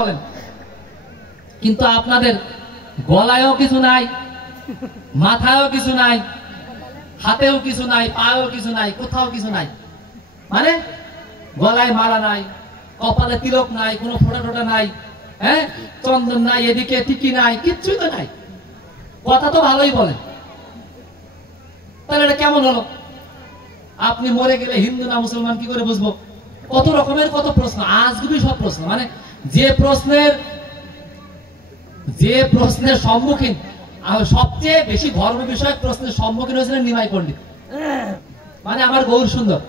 বলেন, কিন্তু আপনাদের গলায়ও কিছু নাই, মাথায়ও কিছু নাই, হাতেও কিছু নাই, পায়েও কিছু নাই, কোথাও কিছু নাই। মানে গলায় মালা নাই, কপালে তিলক নাই, কোনো ফোঁটা টোটা নাই, হ্যাঁ, চন্দন নাই, এদিকে টিকি নাই, কিচ্ছুই তো নাই। কথা তো ভালোই বলেন, তাহলে এটা কেমন হলো? আপনি মরে গেলে হিন্দু না মুসলমান কি করে বুঝবো? কত রকমের কত প্রশ্ন, আজগুবি সব প্রশ্ন। মানে যে প্রশ্নের সম্মুখীন, সবচেয়ে বেশি ধর্ম বিষয়ক প্রশ্নের সম্মুখীন হয়েছিলেন নিমাই পণ্ডিত, মানে আমার গৌর সুন্দর।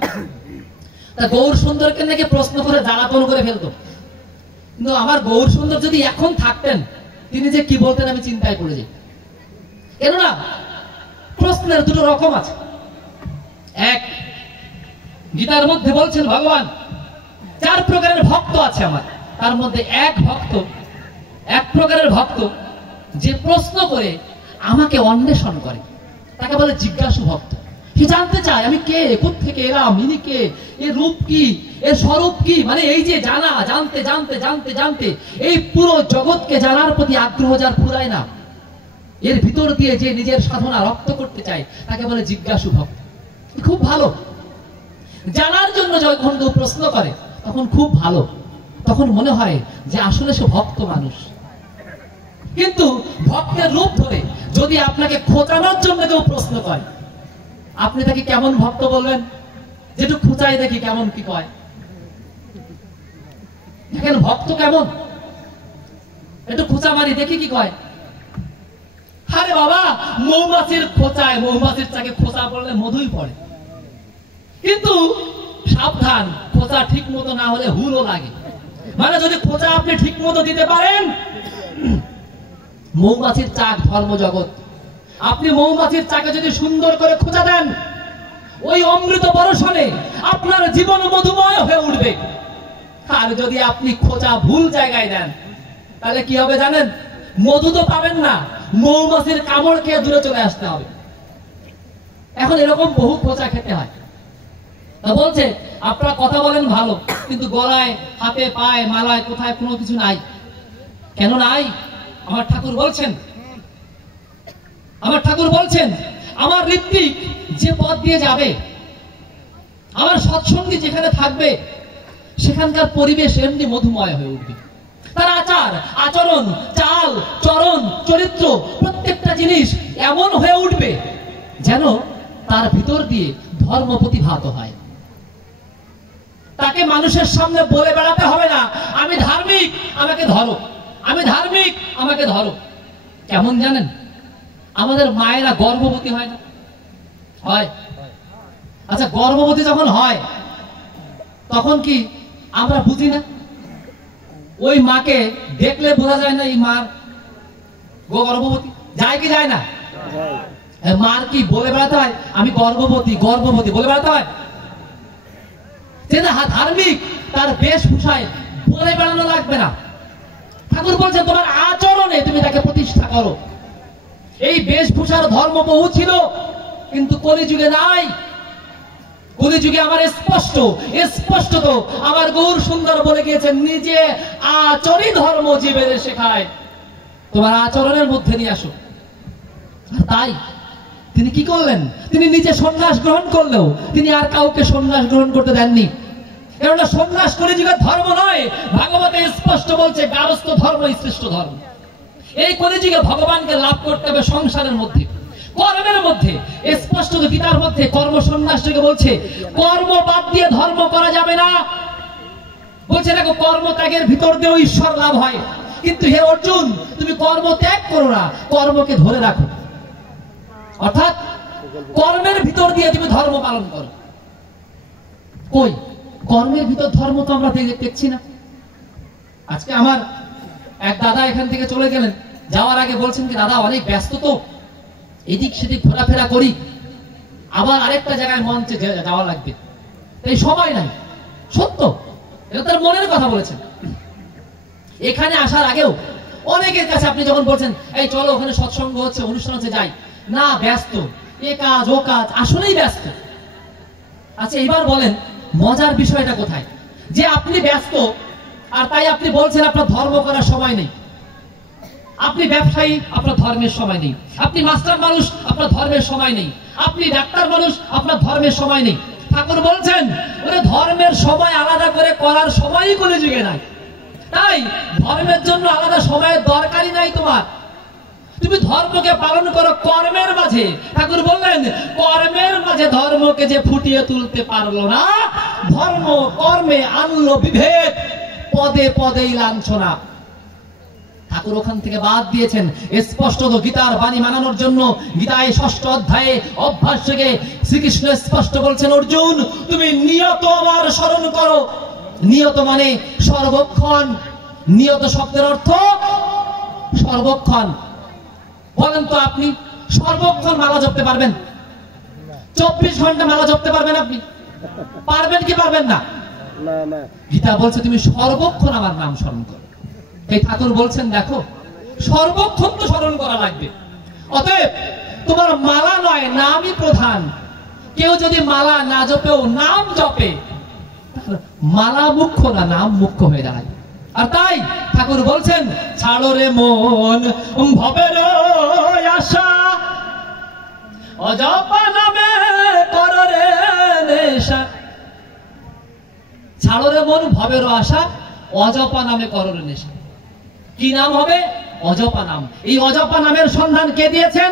তা গৌর সুন্দরকে নাকি প্রশ্ন করে জ্বালাতন করে ফেলতো। কিন্তু আমার গৌর সুন্দর যদি এখন থাকতেন, তিনি যে কি বলতেন আমি চিন্তায় পড়ে যাই। কেননা প্রশ্নের দুটো রকম আছে। এক, গীতার মধ্যে বলছেন ভগবান 4 প্রকারের ভক্ত আছে আমার, তার মধ্যে এক প্রকারের ভক্ত যে প্রশ্ন করে আমাকে অন্বেষণ করে, তাকে বলে জিজ্ঞাসু ভক্ত। সে জানতে চায় আমি কে, কোথা থেকে এলাম, ইনি কে, এর রূপ কি, এর স্বরূপ কি। মানে এই যে জানা, জানতে জানতে জানতে জানতে এই পুরো জগৎকে জানার প্রতি আগ্রহ যার ফুরায় না, এর ভিতর দিয়ে যে নিজের সাধনা রপ্ত করতে চায়, তাকে বলে জিজ্ঞাসু ভক্ত। খুব ভালো। জানার জন্য যখন কেউ প্রশ্ন করে তখন খুব ভালো, তখন মনে হয় যে আসলে সে ভক্ত মানুষ। কিন্তু ভক্তের রূপ ধরে যদি আপনাকে খোঁচানোর জন্য কেউ প্রশ্ন করে, আপনি তাকে কেমন ভক্ত বলবেন? যেটু খুঁচাই দেখি কেমন কি কয়। দেখেন ভক্ত কেমন, একটু খোঁচা মারি দেখি কি কয়। আরে বাবা, মৌমাছির খোঁচায়, মৌমাছির চাকে খোঁচা পড়লে মধুই পড়ে। কিন্তু সাবধান, খোঁচা ঠিক মতো না হলে হুলও লাগে। মানে যদি খোঁচা আপনি ঠিক মতো দিতে পারেন, মৌমাছির চাক ধর্ম জগৎ, আপনি মৌমাছির চাকে যদি সুন্দর করে খোঁচা দেন, ওই অমৃত বর্ষণে আপনার জীবন মধুময় হয়ে উঠবে। আর যদি আপনি খোঁচা ভুল জায়গায় দেন, তাহলে কি হবে জানেন? মধু তো পাবেন না, মৌমাছির কামড় খেয়ে দূরে চলে আসতে হবে। এখন এরকম বহু খোঁচা খেতে হয়। তা বলছে আপনারা কথা বলেন ভালো, কিন্তু গলায়, হাতে, পায়ে, মালায়, কোথায় কোনো কিছু নাই। কেন নাই? আমার ঠাকুর বলছেন আমার ঋত্বিক যে পথ দিয়ে যাবে, আমার সৎসঙ্গী যেখানে থাকবে, সেখানকার পরিবেশ এমনি মধুময় হয়ে উঠবে। তার আচার আচরণ, চাল চরণ, চরিত্র, প্রত্যেকটা জিনিস এমন হয়ে উঠবে যেন তার ভিতর দিয়ে ধর্ম প্রতিভাত হয়। তাকে মানুষের সামনে বলে বেড়াতে হবে না আমি ধার্মিক, আমাকে ধরো, আমি ধার্মিক, আমাকে ধরো। কেমন জানেন? আমাদের মায়েরা গর্ভবতী হয় না? হয়। আচ্ছা, গর্ভবতী যখন হয় তখন কি আমরা বুঝি না? ওই মাকে দেখলে বোঝা যায় না এই মার গর্ভবতী? যায় কি যায় না? মার কি বলে বেড়াতে হয় আমি গর্ভবতী, গর্ভবতী বলে বেড়াতে হয়? ধার্মিক, তার বেশভূষায় বলে বেড়ানো লাগবে না। ঠাকুর বলছে তোমার আচরণে তুমি তাকে প্রতিষ্ঠা করো। এই বেশভূষার ধর্ম বহু ছিল, কিন্তু কলিযুগে নাই। কলিযুগে আমার স্পষ্ট তো আমার গৌর সুন্দর বলে গিয়েছেন, নিজে আচরই ধর্ম জীবের শেখায়, তোমার আচরণের মধ্যে নিয়ে আসো। তাই তিনি কি করলেন? তিনি নিজে সন্ন্যাস গ্রহণ করলেও তিনি আর কাউকে সন্ন্যাস গ্রহণ করতে দেননি। কেননা সন্ন্যাস কলিযুগের ধর্ম নয়। ভাগবতে স্পষ্ট বলছে গারস্থ ধর্ম শ্রেষ্ঠ ধর্ম। এই কলিযুগে ভগবানকে লাভ করতে হবে সংসারের মধ্যে, কর্মের মধ্যে। স্পষ্ট গীতার মধ্যে কর্ম সন্ন্যাস থেকে বলছে কর্ম বাদ দিয়ে ধর্ম করা যাবে না। বলছে দেখো, কর্ম ত্যাগের ভিতর দিয়েও ঈশ্বর লাভ হয়। কিন্তু হে অর্জুন, তুমি কর্ম ত্যাগ করো না, কর্মকে ধরে রাখো। অর্থাৎ কর্মের ভিতর দিয়ে তুমি ধর্ম পালন করো। কই কর্মের ভিতর ধর্ম তো আমরা দেখছি না। আজকে আমার এক দাদা এখান থেকে চলে গেলেন, যাওয়ার আগে বলছেন কি দাদা অনেক ব্যস্ত তো, এদিক সেদিক ঘোরাফেরা করি, আবার আরেকটা জায়গায় মঞ্চে যাওয়া লাগবে, এই সময় নাই। সত্য, এটা তার মনের কথা বলেছেন। এখানে আসার আগেও অনেকের কাছে আপনি যখন বলছেন এই চলো ওখানে সৎসঙ্গ হচ্ছে, অনুষ্ঠান হচ্ছে, যাই না, ব্যস্ত, এ কাজ ও কাজ, আসলেই ব্যস্ত। আচ্ছা এবার বলেন মজার বিষয়টা কোথায়? যে আপনি ব্যস্ত, আর তাই আপনি বলছেন আপনার ধর্ম করার সময় নেই। আপনি ব্যবসায়ী, আপনার ধর্মের সময় নেই। আপনি মাস্টার মানুষ, আপনার ধর্মের সময় নেই। আপনি ডাক্তার মানুষ, আপনার ধর্মের সময় নেই। ঠাকুর বলছেন ওরে ধর্মের সময় আলাদা করে করার সময়ই কলিযুগে নাই। তাই ধর্মের জন্য আলাদা সময়ের দরকারই নাই তোমার। তুমি ধর্মকে পালন করো কর্মের মাঝে। ঠাকুর বললেন কর্মের মাঝে ধর্মকে যে ফুটিয়ে তুলতে পারলো না, ধর্ম কর্মে আনলো বিভেদ, পদে পদেই লাঞ্ছনা। ঠাকুর ওখান থেকে বাদ দিয়েছেন স্পষ্টত গীতার বাণী মানানোর জন্য। গীতায় 6ষ্ঠ অধ্যায়ে অভ্যাস থেকে শ্রীকৃষ্ণ স্পষ্ট বলছেন, অর্জুন তুমি নিয়ত আমার স্মরণ করো। নিয়ত মানে সর্বক্ষণ। নিয়ত শব্দের অর্থ সর্বক্ষণ। বলেন তো আপনি সর্বক্ষণ মালা জপতে পারবেন? 24 ঘন্টা মালা জপতে পারবেন আপনি? পারবেন কি পারবেন না? গীতা বলছে তুমি সর্বক্ষণ আমার নাম স্মরণ করো। এই ঠাকুর বলছেন দেখো সর্বক্ষণ তো স্মরণ করা লাগবে। অতএব তোমার মালা নয়, নামই প্রধান। কেউ যদি মালা না জপেও নাম জপে, মালা মুখ্য না, নাম মুখ্য হয়ে দাঁড়ায়। আর তাই ঠাকুর বলছেন ছাড়ো রে মন ভবের আশা, অজপা নামে করো রে নেশা। ছাড়ো রে মন ভবের আশা, অজপা নামে করো রে নেশা। কি নাম হবে? অজপা নাম। এই অজপা নামের সন্ধান কে দিয়েছেন?